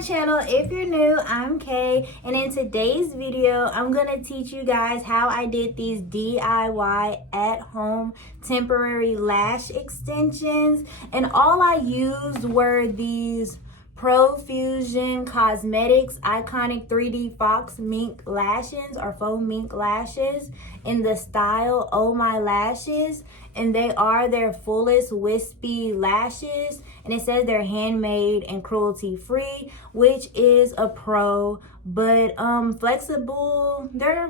my channel. If you're new, I'm Kay, and in today's video I'm gonna teach you guys how I did these DIY at home temporary lash extensions. And all I used were these Profusion Cosmetics Iconic 3D Fox Mink Lashes or Faux Mink Lashes in the style Oh My Lashes, and they are their fullest wispy lashes, and it says they're handmade and cruelty free, which is a pro. But flexible, they're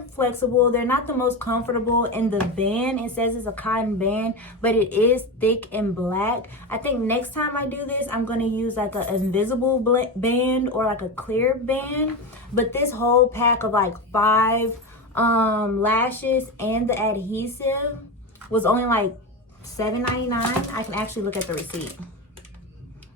not the most comfortable. In the band, it says it's a cotton band, but it is thick and black. I think next time I do this, I'm gonna use like an invisible band or like a clear band. But this whole pack of like 5 lashes and the adhesive was only like $7.99. I can actually look at the receipt.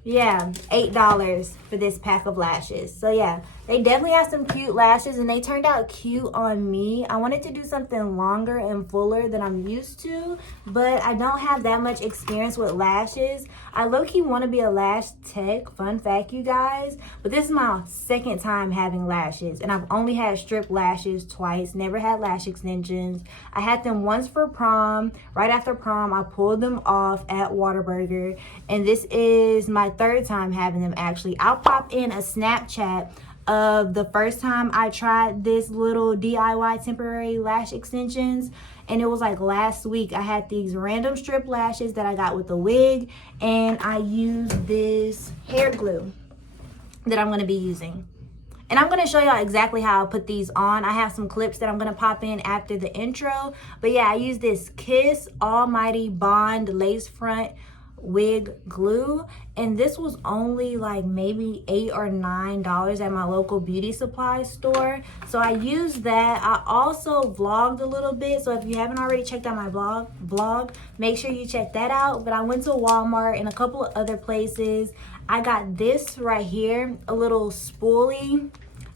Yeah, $8 for this pack of lashes. So yeah, they definitely have some cute lashes, and they turned out cute on me. I wanted to do something longer and fuller than I'm used to, but I don't have that much experience with lashes. I low-key want to be a lash tech, fun fact you guys, but this is my second time having lashes, and I've only had strip lashes twice, never had lash extensions. I had them once for prom. Right after prom, I pulled them off at Whataburger, and this is my third time having them actually. I'll pop in a Snapchat of the first time I tried this little DIY temporary lash extensions, and it was like last week. I had these random strip lashes that I got with the wig, and I used this hair glue that I'm going to be using. And I'm going to show y'all exactly how I put these on. I have some clips that I'm going to pop in after the intro. But yeah, I used this Kiss Almighty Bond lace front wig glue, and this was only like maybe $8 or $9 at my local beauty supply store. So I used that. I also vlogged a little bit, so if you haven't already checked out my vlog, make sure you check that out. But I went to Walmart and a couple of other places. I got this right here, a little spoolie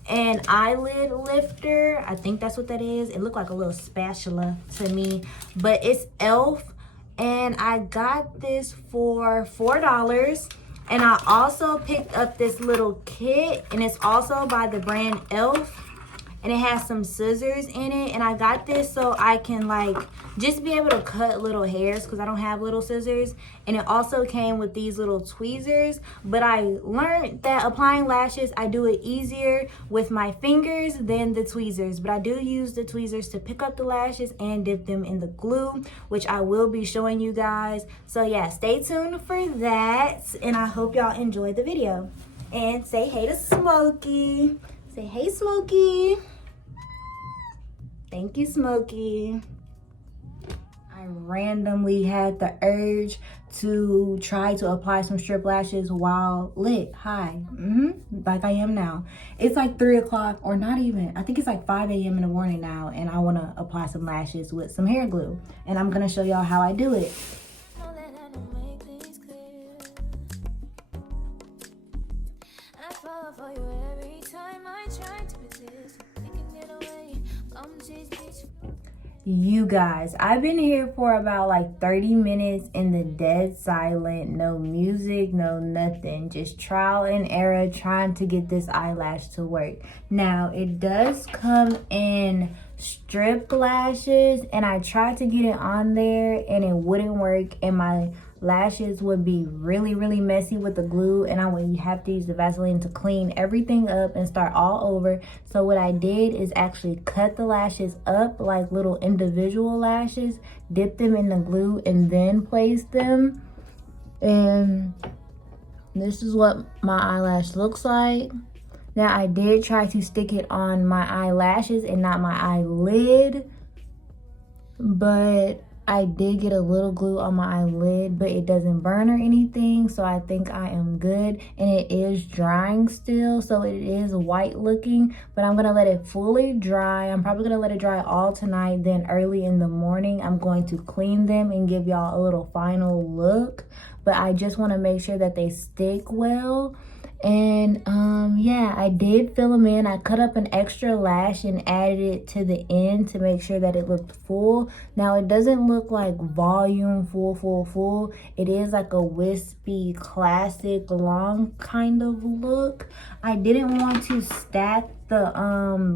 and eyelid lifter. I think that's what that is. It looked like a little spatula to me, but it's e.l.f. and I got this for $4. And I also picked up this little kit, and it's also by the brand e.l.f. and it has some scissors in it. And I got this so I can like just be able to cut little hairs because I don't have little scissors. And it also came with these little tweezers, but I learned that applying lashes, I do it easier with my fingers than the tweezers. But I do use the tweezers to pick up the lashes and dip them in the glue, which I will be showing you guys. So yeah, stay tuned for that, and I hope y'all enjoy the video. And say hey to Smokey. Say hey, Smokey. Thank you, Smokey. I randomly had the urge to try to apply some strip lashes while lit high, like I am now. It's like 3 o'clock, or not even, I think it's like 5 a.m. in the morning now, and I want to apply some lashes with some hair glue, and I'm going to show y'all how I do it. You guys, I've been here for about like 30 minutes in the dead silent, no music, no nothing, just trial and error trying to get this eyelash to work. Now it does come in strip lashes, and I tried to get it on there and it wouldn't work, and my lashes would be really messy with the glue, and I would have to use the Vaseline to clean everything up and start all over. So what I did is actually cut the lashes up like little individual lashes, dip them in the glue, and then place them. And this is what my eyelash looks like. Now I did try to stick it on my eyelashes and not my eyelid, but I did get a little glue on my eyelid, but it doesn't burn or anything, so I think I am good. And it is drying still, so it is white looking, but I'm gonna let it fully dry. I'm probably gonna let it dry all tonight, then early in the morning I'm going to clean them and give y'all a little final look. But I just want to make sure that they stick well. And yeah, I did fill them in. I cut up an extra lash and added it to the end to make sure that it looked full. Now it doesn't look like volume full. It is like a wispy classic long kind of look. I didn't want to stack the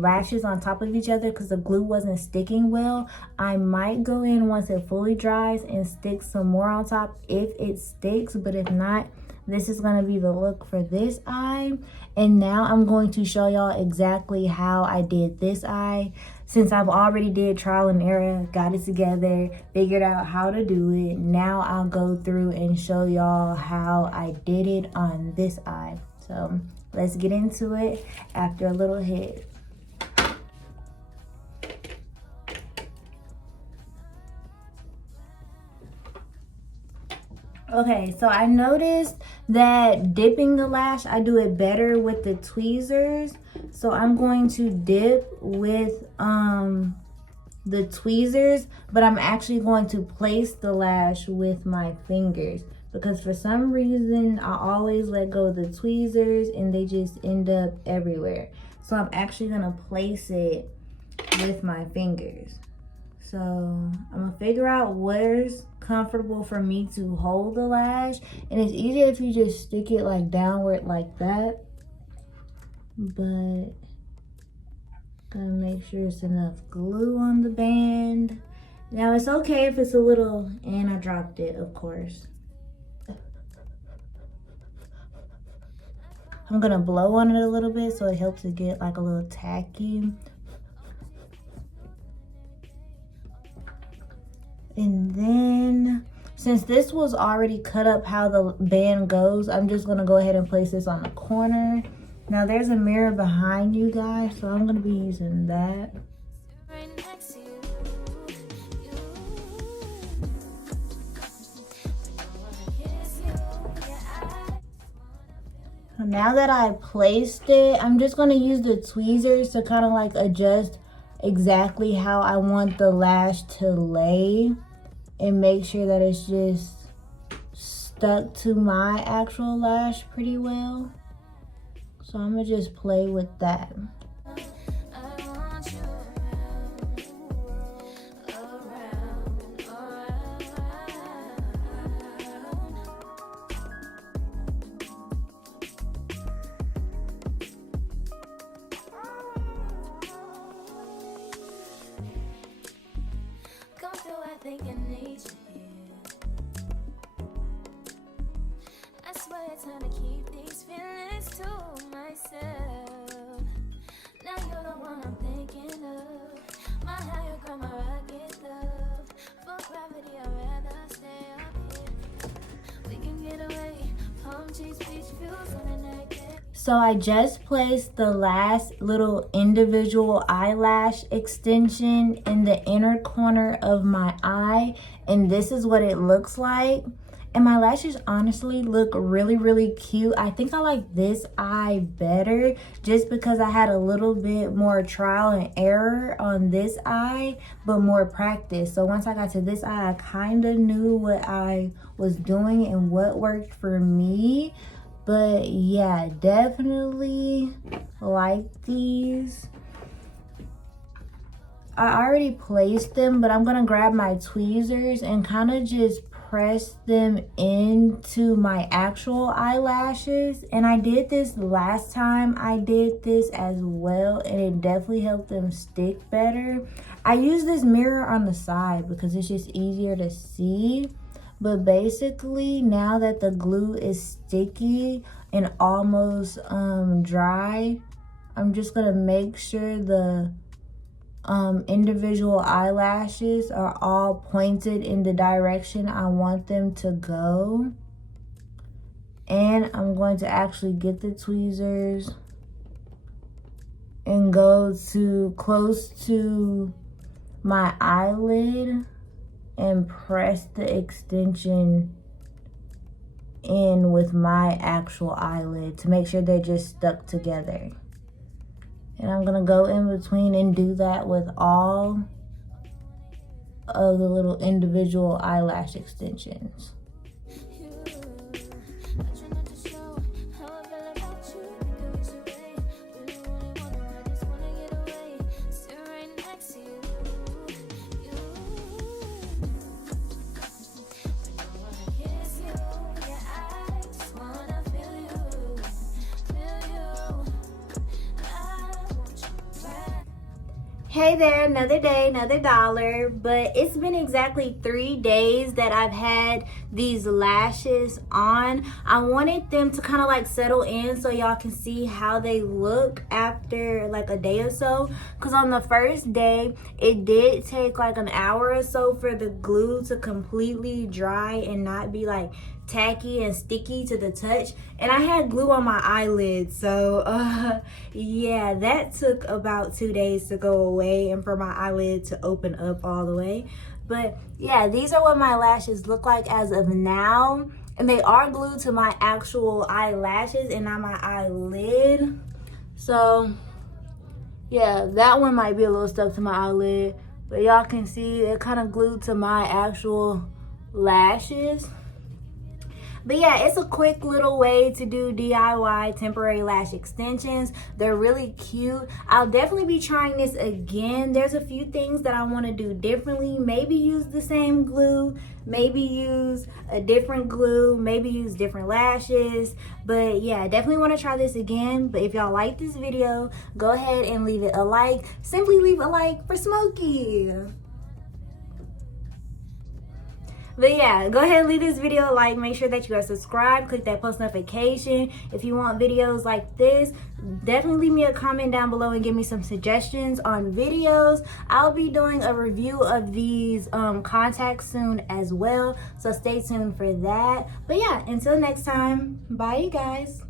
lashes on top of each other because the glue wasn't sticking well. I might go in once it fully dries and stick some more on top if it sticks, but if not, this is going to be the look for this eye. And now I'm going to show y'all exactly how I did this eye. Since I've already did trial and error, got it together, figured out how to do it, now I'll go through and show y'all how I did it on this eye. So let's get into it after a little hit. Okay, so I noticed that dipping the lash, I do it better with the tweezers. So I'm going to dip with the tweezers, but I'm actually going to place the lash with my fingers because for some reason I always let go of the tweezers and they just end up everywhere. So I'm actually gonna place it with my fingers. So I'm gonna figure out where's comfortable for me to hold the lash, and it's easier if you just stick it like downward like that, but gotta make sure it's enough glue on the band. Now it's okay if it's a little, and I dropped it, of course. I'm gonna blow on it a little bit so it helps it get like a little tacky. And then, since this was already cut up how the band goes, I'm just gonna go ahead and place this on the corner. Now there's a mirror behind you guys, so I'm gonna be using that. Now that I placed it, I'm just gonna use the tweezers to kind of like adjust exactly how I want the lash to lay and make sure that it's just stuck to my actual lash pretty well. So I'm gonna just play with that. Trying to keep these feelings to myself. Now you're the one I'm thinking of. My higher ground, my rocket love. For gravity, I'd rather stay up here. We can get away. Palm trees, beach views on a night day. So I just placed the last little individual eyelash extension in the inner corner of my eye, and this is what it looks like. And my lashes honestly look really cute. I think I like this eye better just because I had a little bit more trial and error on this eye, but more practice. So once I got to this eye, I kind of knew what I was doing and what worked for me. But yeah, definitely like these. I already placed them, but I'm gonna grab my tweezers and kind of just press them into my actual eyelashes. And I did this last time I did this as well, and it definitely helped them stick better. I use this mirror on the side because it's just easier to see. But basically, now that the glue is sticky and almost dry, I'm just gonna make sure the individual eyelashes are all pointed in the direction I want them to go. And I'm going to actually get the tweezers and go to close to my eyelid and press the extension in with my actual eyelid to make sure they're just stuck together. And I'm gonna go in between and do that with all of the little individual eyelash extensions. I try not to show how I feel about Hey there, another day, another dollar. But it's been exactly 3 days that I've had these lashes on. I wanted them to kind of like settle in so y'all can see how they look after like a day or so. Because on the first day, it did take like an hour or so for the glue to completely dry and not be like tacky and sticky to the touch, and I had glue on my eyelids, so yeah, that took about 2 days to go away and for my eyelid to open up all the way. But yeah, these are what my lashes look like as of now, and they are glued to my actual eyelashes and not my eyelid. So yeah, that one might be a little stuck to my eyelid, but y'all can see it kind of glued to my actual lashes. But yeah, it's a quick little way to do DIY temporary lash extensions. They're really cute. I'll definitely be trying this again. There's a few things that I want to do differently. Maybe use the same glue, maybe use a different glue, maybe use different lashes. But yeah, I definitely want to try this again. But if y'all like this video, go ahead and leave it a like. Simply leave a like for Smokey. But yeah, go ahead and leave this video a like. Make sure that you are subscribed. Click that post notification. If you want videos like this, definitely leave me a comment down below and give me some suggestions on videos. I'll be doing a review of these contacts soon as well, so stay tuned for that. But yeah, until next time, bye you guys.